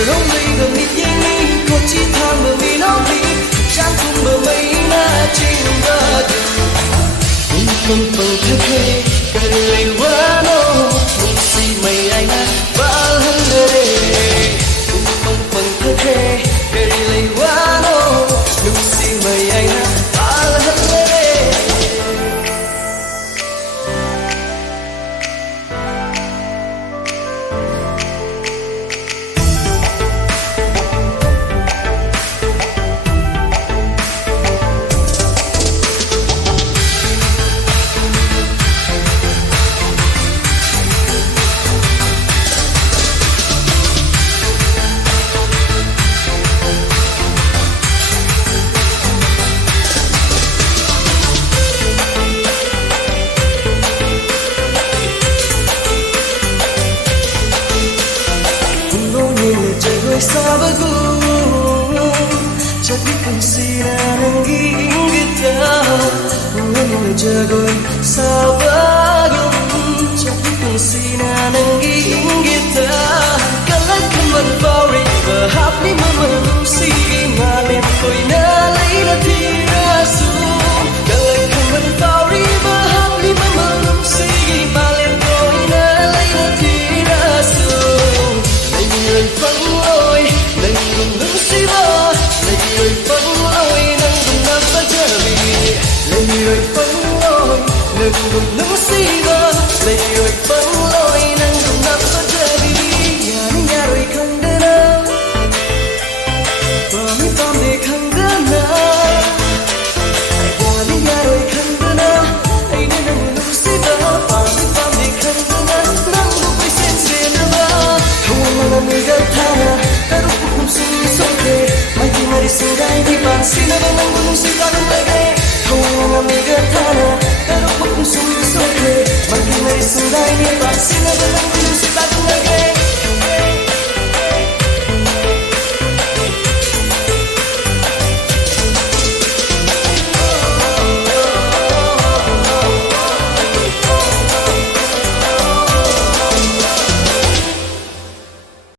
Merong mi yeni ko chi thang bờ mi nong mi trang cùng bờ mây na chinh bờ pung pung the khe kare wa no si mai ai na ba hân re pung the khe kare wa no si mai ai na ba hân re sabagu jadi kunsiran kita mengenai jagoy sabagu jadi kunsiran kita kalau kembali